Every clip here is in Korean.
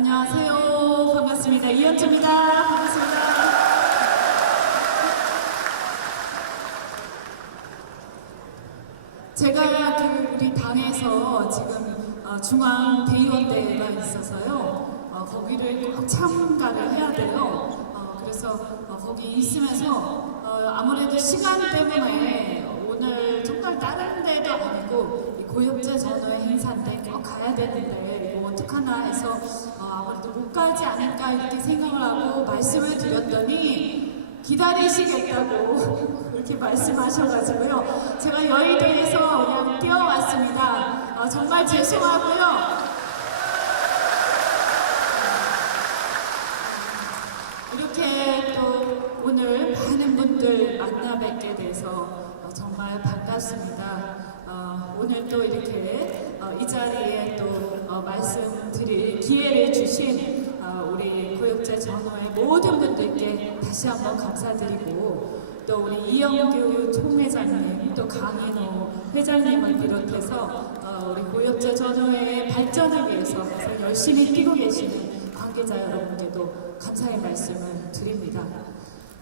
안녕하세요. 반갑습니다. 이현주입니다. 반갑습니다. 제가 우리 당에서 지금 중앙 대의원대회가 있어서요. 거기를 꼭 참가를 해야 돼요. 그래서 거기 있으면서 아무래도 시간 때문에 오늘 정말 다른 데도 아니고 이 고엽제 전후의 행사인데 꼭 가야 되는데 이거 어떡하나 해서 아무래도 못 가지 않을까 이렇게 생각을 하고 말씀을 드렸더니 기다리시겠다고 이렇게 말씀하셔가지고요. 제가 여의도에서 그냥 뛰어왔습니다. 정말 죄송하고요. 이렇게 또 오늘 많은 분들 만나 뵙게 돼서 정말 반갑습니다. 오늘 또 이렇게 이 자리에 또 말씀드릴 기회를 주신 우리 고엽제 전후의 모든 분들께 다시 한번 감사드리고 또 우리 이영규 총회장님 또 강인호 회장님을 비롯해서 우리 고엽제 전후의 발전을 위해서 열심히 뛰고 계시는 관계자 여러분께도 감사의 말씀을 드립니다.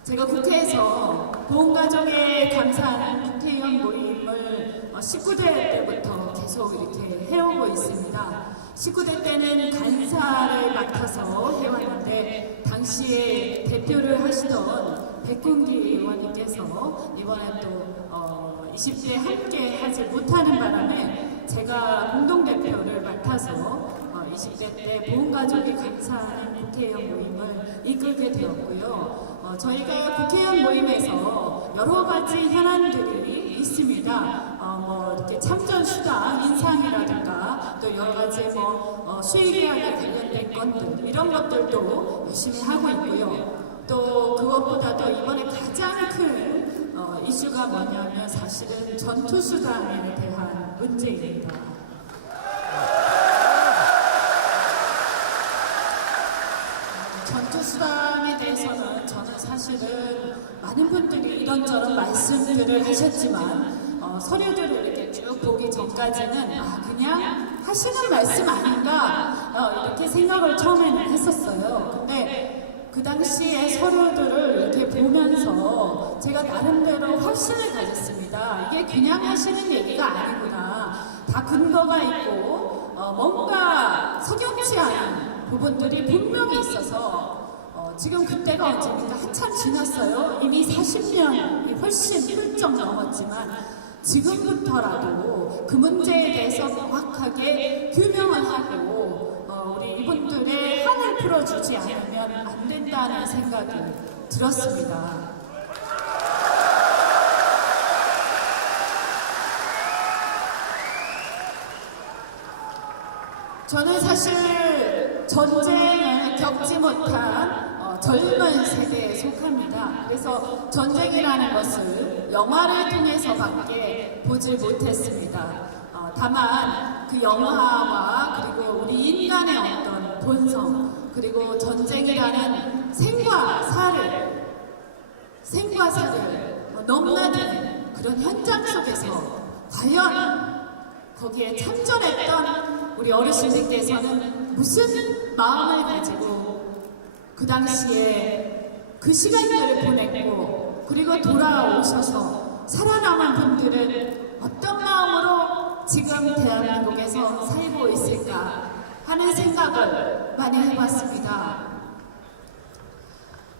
제가 국회에서 보훈가족에 감사하는 국회의원 모임을 19대 때부터 계속 이렇게 해오고 있습니다. 19대 때는 간사를 맡아서 해왔는데 당시에 대표를 하시던 백군기 의원님께서 이번에 또 20대 함께 하지 못하는 바람에 제가 공동대표를 맡아서 20대 때 보훈가족이 감사하는 국회의원 모임을 이끌게 되었고요. 저희가 국회의원 모임에서 여러 가지 현안들이 있습니다. 이렇게 참전수당 인상이라든가 또 여러 가지 수의계약에 관련된 건들 이런 것들도 열심히 하고 있고요. 또 그것보다도 이번에 가장 큰 이슈가 뭐냐면 사실은 전투수당에 대한 문제입니다. 전투수당에 대해서는 저는 사실은 많은 분들이 이런저런 말씀들을 하셨지만 서류들을 이렇게 쭉 보기 전까지는 그냥 하시는 말씀 아닌가 이렇게 생각을 처음에는 했었어요. 근데 그 당시에 서류들을 이렇게 보면서 제가 나름대로 확신을 가졌습니다. 이게 그냥 하시는 얘기가 아니구나. 다 근거가 있고 뭔가 석연치 않은 부분들이 분명히 있어서 지금 그때가 언제입니까? 한참 지났어요. 이미 40년이 훨씬 훌쩍 넘었지만 지금부터라도 그 문제에 대해서 명확하게 규명을 하고 우리 이분들의 한을 풀어주지 않으면 안 된다는 생각이 들었습니다. 저는 사실 전쟁을 겪지 못한 젊은 세대에 속합니다. 그래서 전쟁이라는 것을 영화를 통해서밖에 보질 못했습니다. 다만 그 영화와 그리고 우리 인간의 어떤 본성 그리고 전쟁이라는 생과 사를 넘나드는 그런 현장 속에서 과연 거기에 참전했던 우리 어르신들께서는 무슨 마음을 가지고 그 당시에 그 시간들을 보냈고 그리고 돌아오셔서 살아남은 분들은 어떤 마음으로 지금 대한민국에서 살고 있을까 하는 생각을 많이 해봤습니다.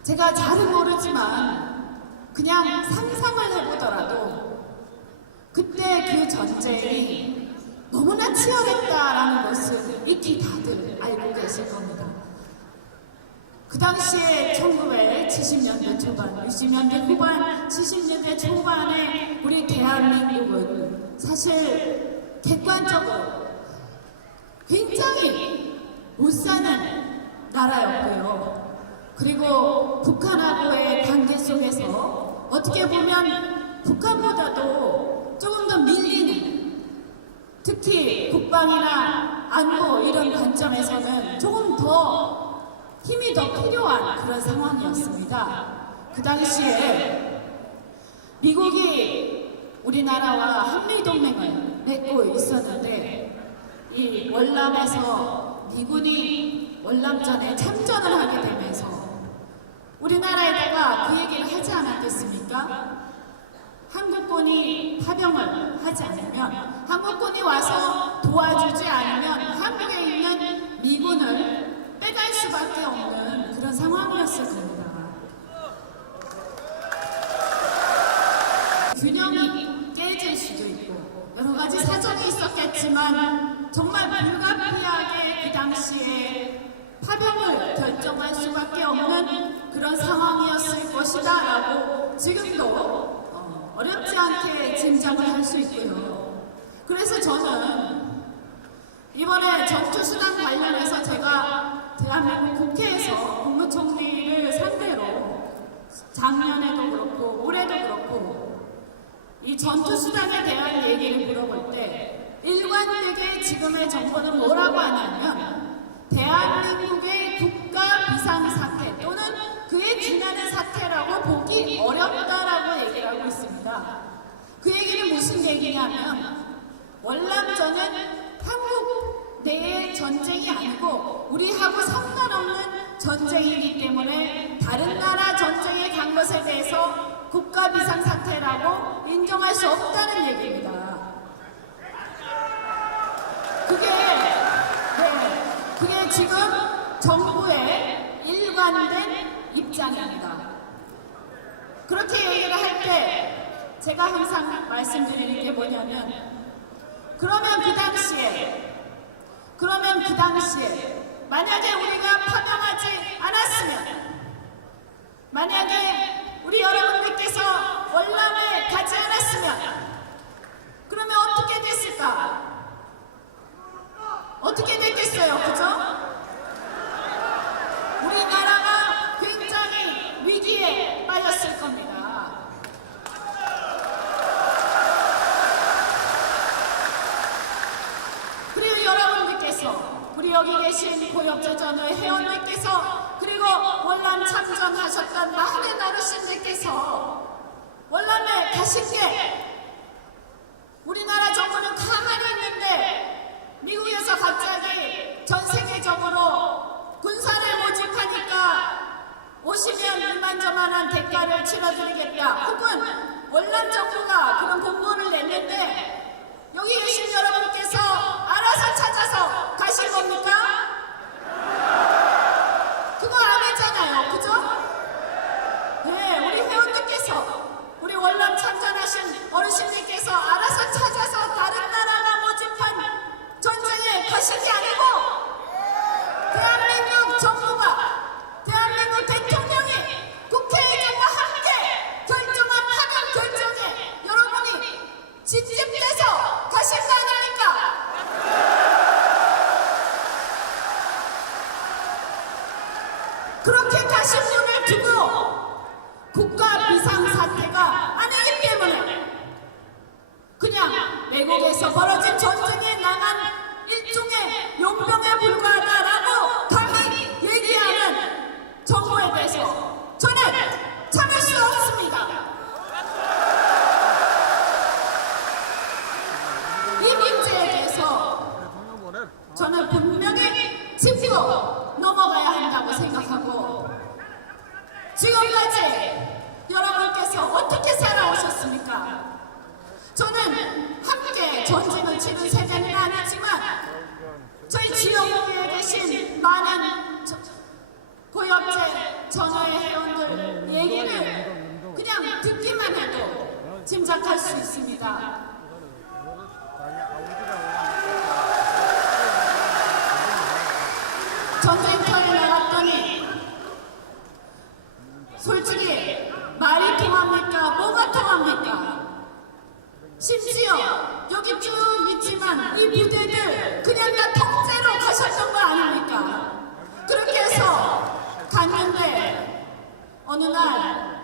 제가 잘은 모르지만 그냥 상상을 해보더라도 그때 그 전쟁이 너무나 치열했다라는 것을 익히 다들 알고 계실 겁니다. 그 당시에 1970년대 초반, 60년대 후반, 70년대 초반에 우리 대한민국은 사실 객관적으로 굉장히 못 사는 나라였고요. 그리고 북한하고의 관계 속에서 어떻게 보면 북한보다도 조금 더 밀리는 특히 국방이나 안보 이런 관점에서는 조금 더 힘이 더 필요한 그런 상황이었습니다. 그 당시에 미국이 우리나라와 한미동맹을 맺고 있었는데 이 월남에서 미군이 월남전에 참전을 하게 되면서 우리나라에다가 그 얘기를 하지 않았겠습니까? 한국군이 파병을 하지 않으면, 한국군이 와서 도와주지 않으면 한국에 있는 미군을 빼갈 수밖에 없는 그런 상황이었을 겁니다. 균형이 깨질 수도 있고 여러 가지 사정이 있었겠지만 정말 불가피하게 그 당시에 파병을 결정할 수밖에 없는 그런 상황이었을 것이다 라고 지금도 어렵지 않게 짐작을 할 수 있고요. 그래서 저는 이번에 전투수단 관련해서 제가 대한민국 국회에서 국무총리를 상대로 작년에도 그렇고 올해도 그렇고 이 전투수단에 대한 얘기를 물어볼 때 일관되게 지금의 정부는 뭐라고 하냐면 대한민국의 국가 비상사태 또는 그에 준하는 사태라고 보기 어렵다라고 얘기를 하고 있습니다. 그 얘기는 무슨 얘기냐면 월남전은 한국 내의 전쟁이 아니고 우리하고 상관없는 전쟁이기 때문에 다른 나라 전쟁에 간 것에 대해서 국가 비상사태라고 인정할 수 없다는 얘기입니다. 그게 지금 정부의 일관된 입장입니다. 그렇게 얘기를 할 때 제가 항상 말씀드리는 게 뭐냐면 그러면 그 당시에 만약에 우리가 파병하지 않았으면, 만약에 우리 여러분들께서 월남에 가지 않았으면 그러면 어떻게 됐을까? 어떻게 됐겠어요? 그죠? 우리나라가 굉장히 위기에 빠졌을 겁니다. 그리고 여러분들께서, 우리 여기 계신 고역제전의 회원들께서, 그리고 월남 참전하셨던 많은 어르신들께서 월남에 가신 게 우리나라 정부는 가만히 있는데 미국에서 갑자기 전 세계적으로 군사를 모집하니까 오시면 이만저만한 대가를 치러드리겠다. 혹은 월남 정부가 그런 공고를 냈는데 여기 계신 여러분께서 알아서 찾아서 가실 겁니까? 그거 안 했잖아요. 그죠? 네, 우리 회원들께서, 우리 월남 참전하신 어르신들께서 알아서 찾아서 다른 나라가 모집한 전쟁에 가신 게 아니고 대한민국 정부가, 대한민국 대통령이 국회의장과 함께 결정한 파병 결정에 여러분이 집중돼서 가신 거 아닙니까? 그렇게 가신 분을 두고 국가 비상사태가 아니기 때문에 그냥 외국에서 벌어진 전쟁에 나간 일종의 용병에 불과하다라고 감히 얘기하는 정부에 대해서 저는 참을 수 없습니다. 이 문제에 대해서 저는 분명히 짚고 넘어가야 한다고 생각하고, 지금까지 여러분께서 어떻게 살아오셨습니까? 저는 함께 전쟁을 치른 세대는 아니지만 저희 지역구에 계신 많은 고역제 전화의 회원들 얘기를 그냥 듣기만 해도 짐작할 수 있습니다. 전쟁터에 나갔더니 솔직히 말이 통합니까? 뭐가 통합니까? 심지어 여기 쭉 있지만 이 부대들 그냥 다 통째로 가셨던 거 아닙니까? 그렇게 해서 갔는데 어느 날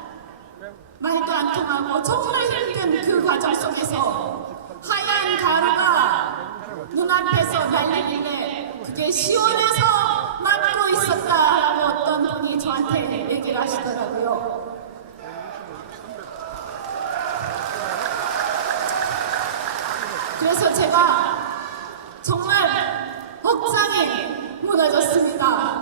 말도 안 통하고 정말 힘든 그 과정 속에서 하얀 가루가 눈앞에서 날리는데 그게 시원해서 맞고 있었다라고 어떤 분이 저한테 얘기를 하시더라고요. 그래서 제가 정말 억장이 무너졌습니다.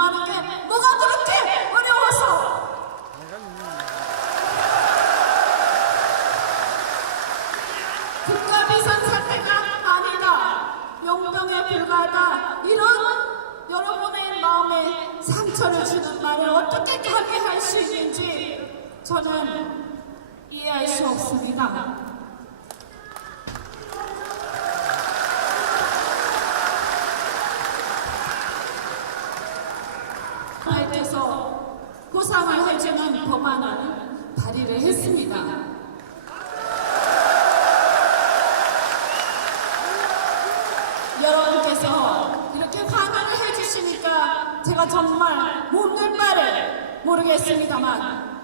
증명하는 게 뭐가 그렇게 어려워서 국가 비상사태가 아니다, 용병에 불과하다, 이런 여러분의 마음에 상처를 주는 말을 어떻게 감히 할 수 있는지 저는 이해할 수 없습니다. 하나님께서 보상을 해주는 법안을 발의를 했습니다. 여러분께서 이렇게 환호를 해주시니까 제가 정말 묻는 말을 모르겠습니다만,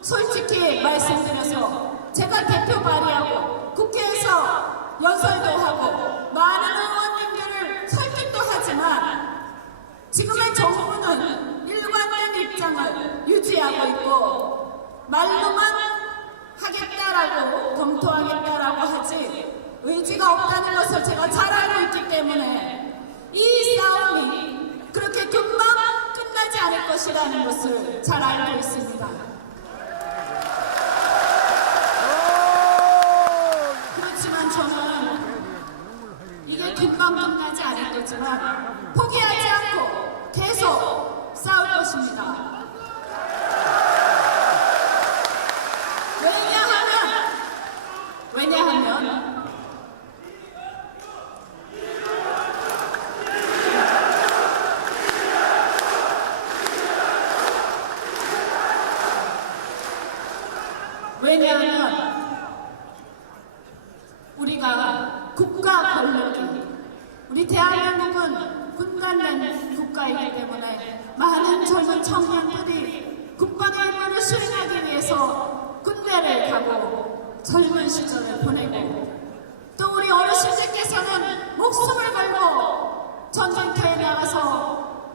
솔직히 말씀드려서 제가 대표 발의하고 국회에서 연설도 하고 많은 의원님들을 설득도 하지만 지금의 정부는 일관된 입장을 유지하고 있고 말로만 하겠다라고 검토하겠다라고 하지 의지가 없다는 것을 제가 잘 알고 있기 때문에 이 싸움이 그렇게 금방 끝나지 않을 것이라는 것을 잘 알고 있습니다. 그렇지만 저는 이게 금방 끝나지 않을 거지만 포기하지 않고 계속 싸울 것입니다. 왜냐하면 우리가 국가 권력이, 우리 대한민국은 분단된 국가이기 때문에 많은 젊은 청년들이 국방의 임무를 수행하기 위해서 군대를 가고 젊은 시절을 보내고, 또 우리 어르신들께서는 목숨을 걸고 전쟁터에 나가서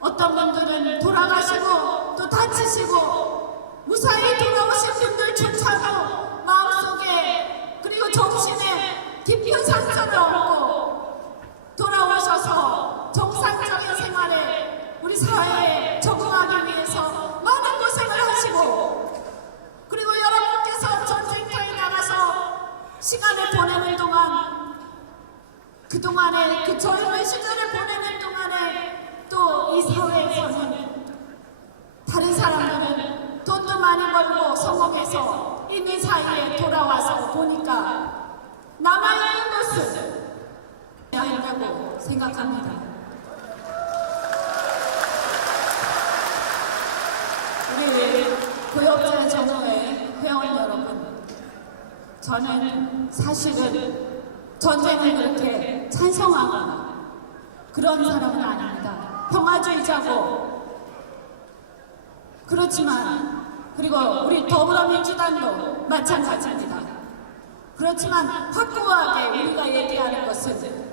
어떤 분들은 돌아가시고 또 다치시고 무사히 돌아오신 분들조차도 마음속에 그리고 정신에 깊은 상처를 얻고 돌아오셔서 정상적인 생활에 우리 사회에 적응하기 위해서 많은 고생을 하시고, 그리고 여러분께서 전쟁터에 나가서 시간을 보내는 동안, 그동안에 그 젊은 시절을 보내는 동안에 또 이 사회에서는 다른 사람들은 돈도 많이 벌고 성공해서 이민 사이에 돌아와서 보니까 남아있는 것을 해야 한다고 생각합니다. 우리 구역자 정부의 회원 여러분, 저는 사실은 전쟁을 그렇게 찬성하거나 그런 사람은 아닙니다. 평화주의자고, 그렇지만, 그리고 우리 더불어민주당도 마찬가지입니다. 그렇지만 확고하게 우리가 얘기하는 것은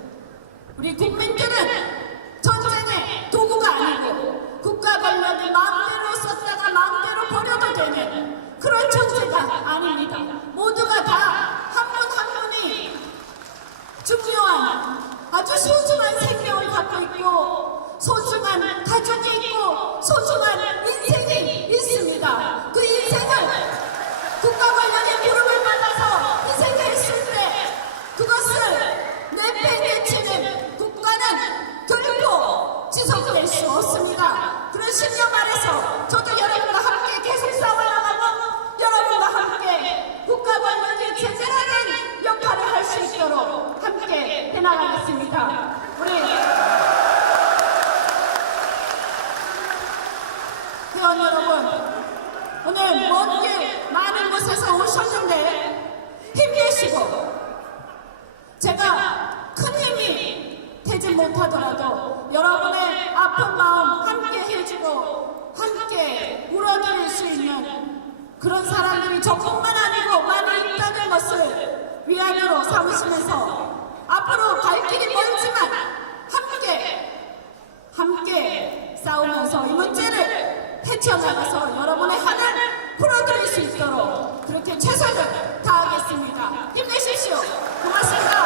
우리 국민들은 전쟁의 도구가 아니고 국가 권력이 마음대로 썼다가 마음대로 버려도 되는 그런 존재가 아닙니다. 모두가 다 한 분 한 분이 중요한 아주 소중한 생명을 갖고 있고 소중한 가족이 있고 소중한 인생이 있습니다. 그 인생을 국가 권력의 부름을 받아서 희생했을 때 그것을 내팽개치는 국가는 결코 지속될 수 없습니다. 그런 신념 아래서 저도 여러분과 함께 계속 싸워나가고 여러분과 함께 국가 권력이 제대로 된 역할을 할 수 있도록 함께 해나가겠습니다. 우리 회원 여러분, 오늘 먼 길 많은 곳에서 오셨는데 힘내시고, 제가 큰 힘이 되지 못하더라도 여러분의 아픈 마음 함께 해주고 함께 울어드릴 수 있는 그런 사람들이 저뿐만 아니고 많이 있다는 것을 위안으로 삼으시면서 앞으로 갈 길이 멀지만 함께 싸우면서 이 문제를 헤쳐나가서 여러분의 한을 풀어드릴 수 있도록 그렇게 최선을 다하겠습니다. 힘내십시오. 고맙습니다.